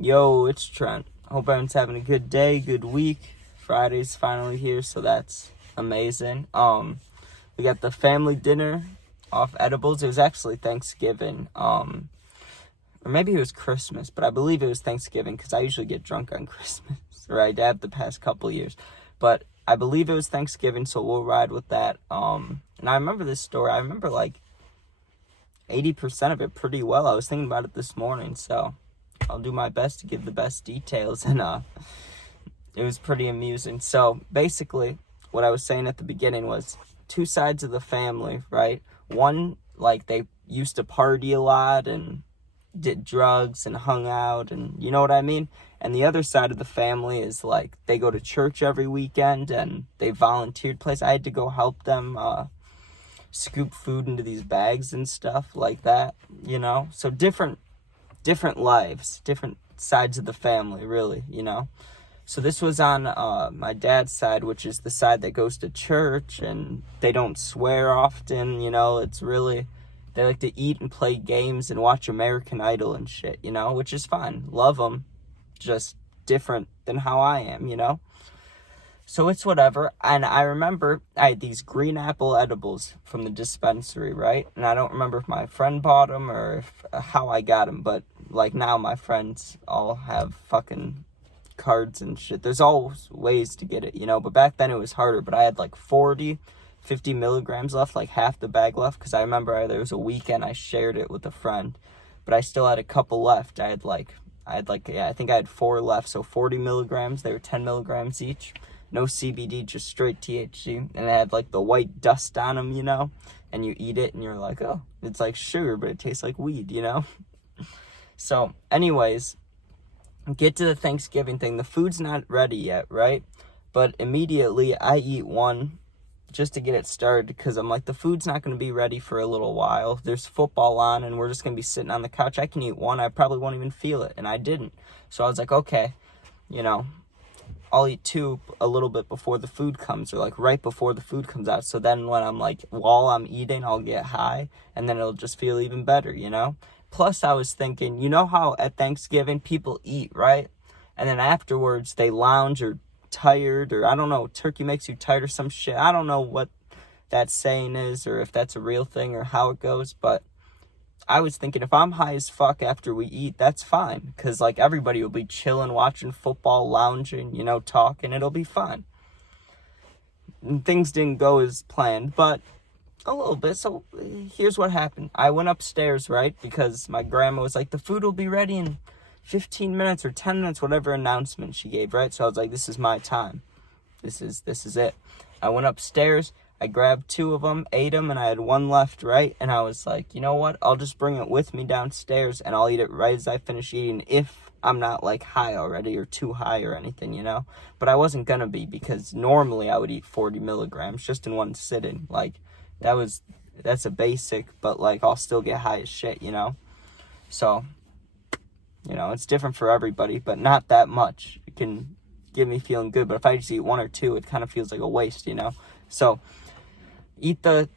Yo, it's Trent. Hope everyone's having a good day, good week. Friday's finally here, so that's amazing. We got the family dinner off edibles. It was actually Thanksgiving. Or maybe it was Christmas, but I believe it was Thanksgiving because I usually get drunk on Christmas, or I have the past couple years. But I believe it was Thanksgiving, so we'll ride with that. And I remember this story. I remember like 80% of it pretty well. I was thinking about it this morning, so I'll do my best to give the best details, and it was pretty amusing. So basically, what I was saying at the beginning was two sides of the family, right? One, like, they used to party a lot and did drugs and hung out, and you know what I mean? And the other side of the family is like they go to church every weekend and they volunteered place. I had to go help them scoop food into these bags and stuff like that, you know? So different lives, different sides of the family, really, you know? So this was on my dad's side, which is the side that goes to church, and they don't swear often, you know? It's really, they like to eat and play games and watch American Idol and shit, you know? Which is fine. Love them. Just different than how I am, you know? So it's whatever. And I remember I had these green apple edibles from the dispensary, right? And I don't remember if my friend bought them or how I got them. But like now my friends all have fucking cards and shit. There's always ways to get it, you know? But back then it was harder. But I had like 50 milligrams left, like half the bag left. Because I remember there was a weekend I shared it with a friend. But I still had a couple left. I think I had 4 left. So 40 milligrams. They were 10 milligrams each. No CBD, just straight THC. And it had like the white dust on them, you know? And you eat it and you're like, oh, it's like sugar, but it tastes like weed, you know? So anyways, get to the Thanksgiving thing. The food's not ready yet, right? But immediately I eat one just to get it started because I'm like, the food's not going to be ready for a little while. There's football on and we're just going to be sitting on the couch. I can eat one. I probably won't even feel it. And I didn't. So I was like, okay, you know, I'll eat 2 a little bit before the food comes, or like right before the food comes out. So then when I'm like, while I'm eating, I'll get high and then it'll just feel even better, you know? Plus I was thinking, you know how at Thanksgiving people eat, right? And then afterwards they lounge or tired, or I don't know, turkey makes you tired or some shit. I don't know what that saying is or if that's a real thing or how it goes, but I was thinking if I'm high as fuck after we eat, that's fine. Because, like, everybody will be chilling, watching football, lounging, you know, talking. It'll be fine. And things didn't go as planned, but a little bit. So here's what happened. I went upstairs, right? Because my grandma was like, the food will be ready in 15 minutes or 10 minutes, whatever announcement she gave, right? So I was like, this is my time. This is it. I went upstairs. I grabbed 2 of them, ate them, and I had 1 left, right? And I was like, you know what? I'll just bring it with me downstairs, and I'll eat it right as I finish eating if I'm not, like, high already or too high or anything, you know? But I wasn't going to be because normally I would eat 40 milligrams just in one sitting. Like, that's a basic, but, like, I'll still get high as shit, you know? So, you know, it's different for everybody, but not that much. It can get me feeling good, but if I just eat 1 or 2, it kind of feels like a waste, you know? So eat the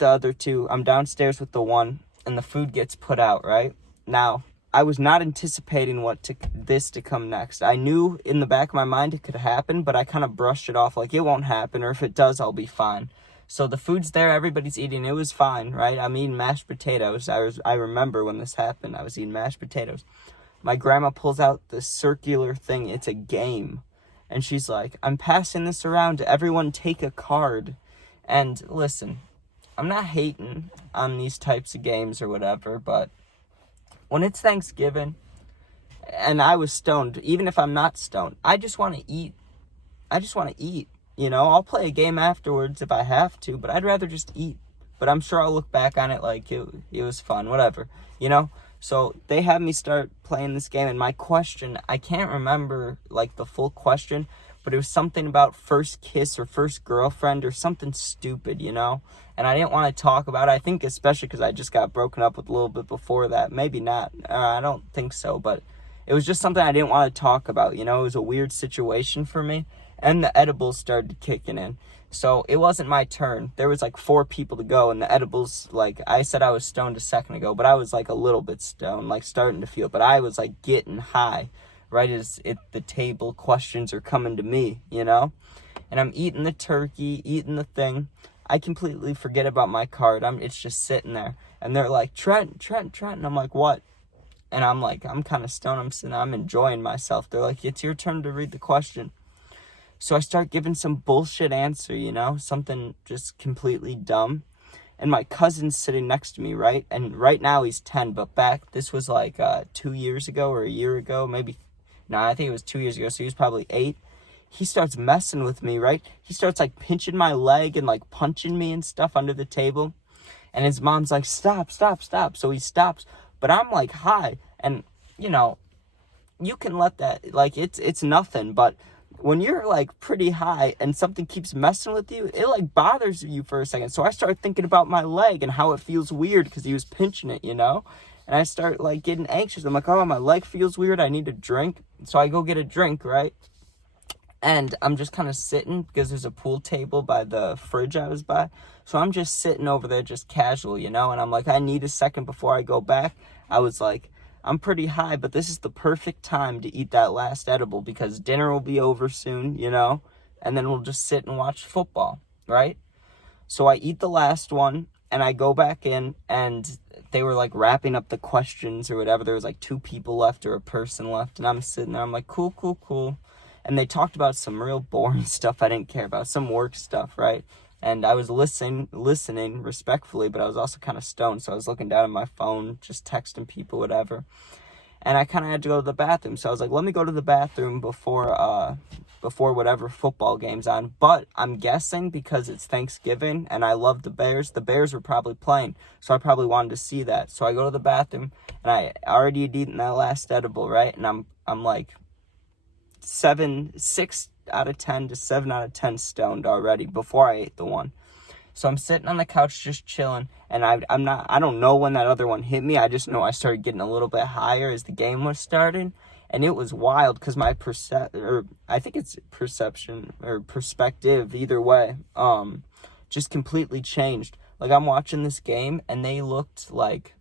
other 2. I'm downstairs with the 1, and the food gets put out, right? Now, I was not anticipating this to come next. I knew in the back of my mind it could happen, but I kind of brushed it off like it won't happen, or if it does, I'll be fine. So the food's there, everybody's eating, it was fine, right? I'm eating mashed potatoes. I remember when this happened, I was eating mashed potatoes. My grandma pulls out this circular thing, it's a game. And she's like, I'm passing this around to everyone, take a card. And listen, I'm not hating on these types of games or whatever, but when it's Thanksgiving and I was stoned, even if I'm not stoned, I just want to eat. You know, I'll play a game afterwards if I have to, but I'd rather just eat. But I'm sure I'll look back on it like it was fun, whatever, you know? So they had me start playing this game, and my question, I can't remember like the full question, but it was something about first kiss or first girlfriend or something stupid, you know? And I didn't want to talk about it. I think especially because I just got broken up with a little bit before that. Maybe not. I don't think so, but it was just something I didn't want to talk about, you know? It was a weird situation for me. and the edibles started kicking in. So it wasn't my turn. There was like 4 people to go, and the edibles, like I said, I was stoned a second ago, but I was like a little bit stoned, like starting to feel, but I was like getting high right as the table questions are coming to me, you know? And I'm eating the turkey, eating the thing. I completely forget about my card. It's just sitting there. And they're like, Trent. And I'm like, what? And I'm like, I'm kind of stoned. I'm enjoying myself. They're like, it's your turn to read the question. So I start giving some bullshit answer, you know, something just completely dumb. And my cousin's sitting next to me, right? And right now he's 10, but this was like 2 years ago or a year ago, maybe. No, I think it was 2 years ago, so he was probably 8. He starts messing with me, right? He starts like pinching my leg and like punching me and stuff under the table. And his mom's like, stop. So he stops, but I'm like high. And, you know, you can let that, like, it's nothing, but when you're like pretty high and something keeps messing with you, it like bothers you for a second. So I start thinking about my leg and how it feels weird because he was pinching it, you know? And I start like getting anxious. I'm like, oh, my leg feels weird. I need a drink. So I go get a drink, right? And I'm just kind of sitting because there's a pool table by the fridge I was by. So I'm just sitting over there just casual, you know? And I'm like, I need a second before I go back. I was like, I'm pretty high, but this is the perfect time to eat that last edible because dinner will be over soon, you know? And then we'll just sit and watch football, right? So I eat the last one, and I go back in, and they were, like, wrapping up the questions or whatever. There was, like, 2 people left or a person left, and I'm sitting there. I'm like, cool. And they talked about some real boring stuff I didn't care about, some work stuff, right? And I was listening respectfully, but I was also kind of stoned, so I was looking down at my phone, just texting people, whatever. And I kind of had to go to the bathroom, so I was like, let me go to the bathroom before whatever football game's on. But I'm guessing because it's Thanksgiving and I love the Bears were probably playing, so I probably wanted to see that. So I go to the bathroom, and I already had eaten that last edible, right? And I'm like 6 out of 10 to 7 out of 10 stoned already before I ate the one. So I'm sitting on the couch just chilling, and I don't know when that other one hit me. I just know I started getting a little bit higher as the game was starting, and it was wild because my I think it's perception or perspective, either way, just completely changed. Like, I'm watching this game, and they looked like,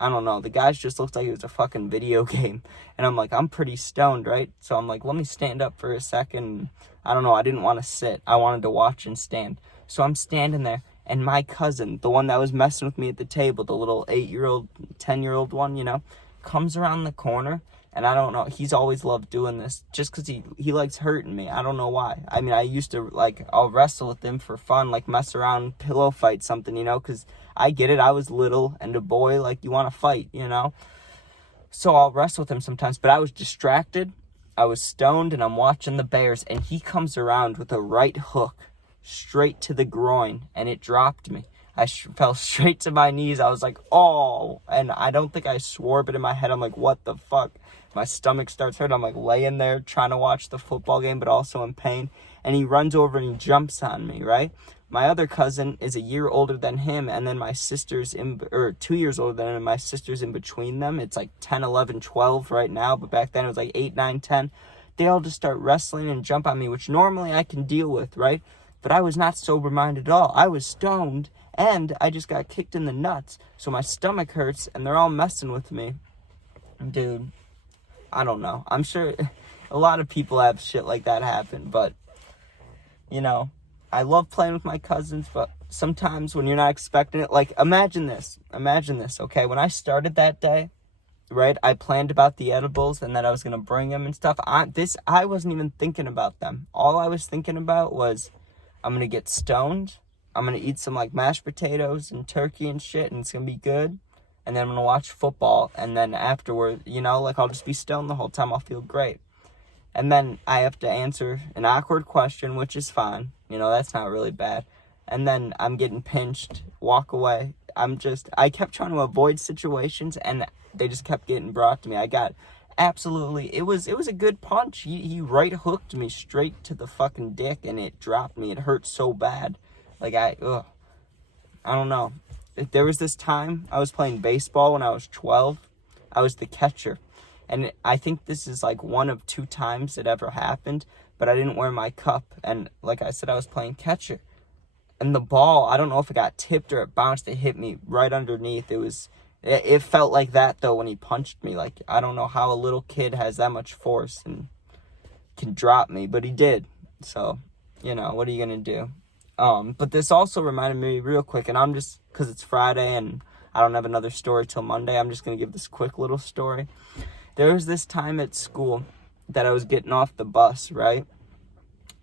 I don't know, the guys just looked like it was a fucking video game. And I'm like, I'm pretty stoned, right? So I'm like, let me stand up for a second. I don't know, I didn't want to sit. I wanted to watch and stand. So I'm standing there, and my cousin, the one that was messing with me at the table, the little 8-year-old, 10-year-old one, you know, comes around the corner. And I don't know, he's always loved doing this just because he likes hurting me. I don't know why. I mean, I used to, like, I'll wrestle with him for fun, like mess around, pillow fight something, you know, because I get it. I was little and a boy, like, you want to fight, you know. So I'll wrestle with him sometimes, but I was distracted. I was stoned, and I'm watching the Bears, and he comes around with a right hook straight to the groin, and it dropped me. I fell straight to my knees. I was like, oh, and I don't think I swore, but in my head, I'm like, what the fuck? My stomach starts hurting. I'm like laying there trying to watch the football game, but also in pain. And he runs over and he jumps on me, right? My other cousin is a year older than him, and then my sister's 2 years older than him, and my sister's in between them. It's like 10, 11, 12 right now, but back then it was like 8, 9, 10. They all just start wrestling and jump on me, which normally I can deal with, right? But I was not sober-minded at all. I was stoned, and I just got kicked in the nuts, so my stomach hurts, and they're all messing with me. Dude, I don't know. I'm sure a lot of people have shit like that happen, but, you know, I love playing with my cousins, but sometimes when you're not expecting it, like, imagine this, okay? When I started that day, right, I planned about the edibles and that I was going to bring them and stuff. I wasn't even thinking about them. All I was thinking about was, I'm going to get stoned, I'm going to eat some, like, mashed potatoes and turkey and shit, and it's going to be good. And then I'm going to watch football, and then afterward, you know, like, I'll just be stoned the whole time. I'll feel great. And then I have to answer an awkward question, which is fine. You know, that's not really bad. And then I'm getting pinched, walk away. I kept trying to avoid situations, and they just kept getting brought to me. I got absolutely, it was a good punch. He right hooked me straight to the fucking dick, and it dropped me. It hurt so bad. Like, I don't know. There was this time I was playing baseball when I was 12. I was the catcher. And I think this is like one of 2 times it ever happened, but I didn't wear my cup. And like I said, I was playing catcher. And the ball, I don't know if it got tipped or it bounced, it hit me right underneath. It felt like that though when he punched me. Like, I don't know how a little kid has that much force and can drop me, but he did. So, what are you gonna do? But this also reminded me real quick, and I'm just, because it's Friday and I don't have another story till Monday, I'm just gonna give this quick little story. There was this time at school that I was getting off the bus, right?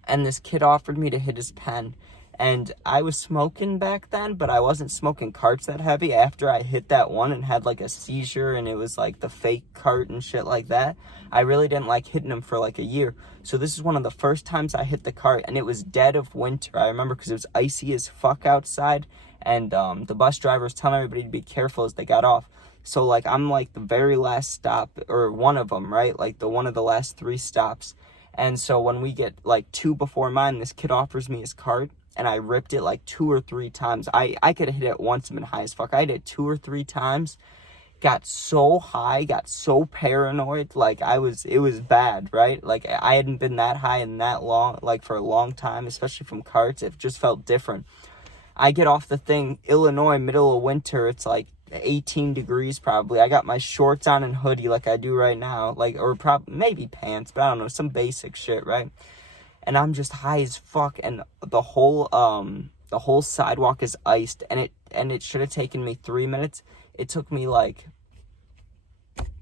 And this kid offered me to hit his pen. And I was smoking back then, but I wasn't smoking carts that heavy. After I hit that one and had like a seizure and it was like the fake cart and shit like that, I really didn't like hitting him for like a year. So this is one of the first times I hit the cart, and it was dead of winter. I remember because it was icy as fuck outside, and the bus driver was telling everybody to be careful as they got off. So like I'm like the very last stop, or one of them, right? Like one of the last 3 stops. And so when we get like 2 before mine, this kid offers me his cart. And I ripped it like 2 or 3 times. I could have hit it once and been high as fuck. I hit it 2 or 3 times. Got so high, got so paranoid. Like it was bad, right? Like I hadn't been that high in that long, like for a long time, especially from carts. It just felt different. I get off the thing, Illinois, middle of winter. It's like 18 degrees probably. I got my shorts on and hoodie like I do right now. Like, or maybe pants, but I don't know, some basic shit, right? And I'm just high as fuck, and the whole sidewalk is iced, and it should have taken me 3 minutes. It took me like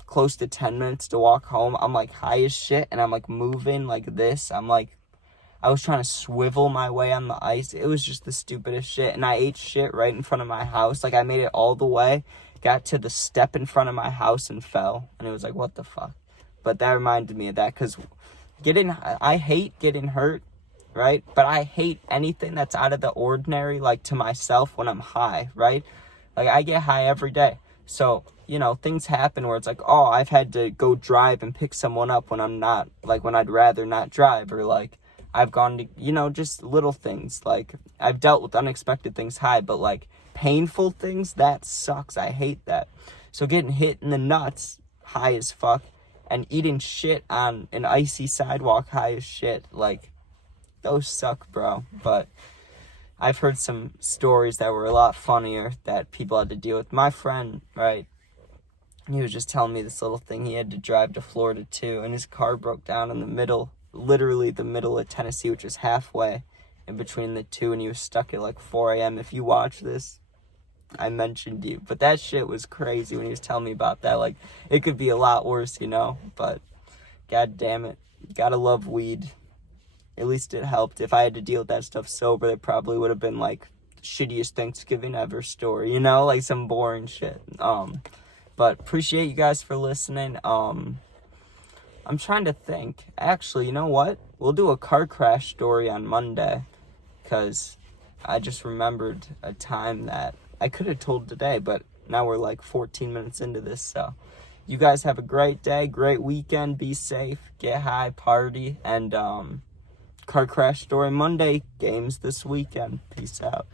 close to 10 minutes to walk home. I'm like high as shit, and I'm like moving like this. I was trying to swivel my way on the ice. It was just the stupidest shit, and I ate shit right in front of my house. Like I made it all the way, got to the step in front of my house and fell, and it was like, what the fuck? But that reminded me of that, because I hate getting hurt, right? But I hate anything that's out of the ordinary, like to myself when I'm high, right? Like I get high every day. So, things happen where it's like, oh, I've had to go drive and pick someone up when I'm not, like when I'd rather not drive, or like I've gone to, just little things. Like I've dealt with unexpected things high, but like painful things, that sucks. I hate that. So getting hit in the nuts high as fuck, and eating shit on an icy sidewalk high as shit, like, those suck, bro. But I've heard some stories that were a lot funnier that people had to deal with. My friend, right, he was just telling me this little thing. He had to drive to Florida, too, and his car broke down in the middle, literally the middle of Tennessee, which is halfway in between the two, and he was stuck at, like, 4 a.m. If you watch this, I mentioned you. But that shit was crazy when he was telling me about that. Like, it could be a lot worse, but god damn it. Gotta love weed. At least it helped. If I had to deal with that stuff sober, it probably would have been like the shittiest Thanksgiving ever story, like some boring shit. But appreciate you guys for listening. I'm trying to think. Actually, you know what? We'll do a car crash story on Monday, because I just remembered a time that I could have told today, but now we're like 14 minutes into this. So you guys have a great day, great weekend, be safe, get high, party, and car crash story Monday, games this weekend. Peace out.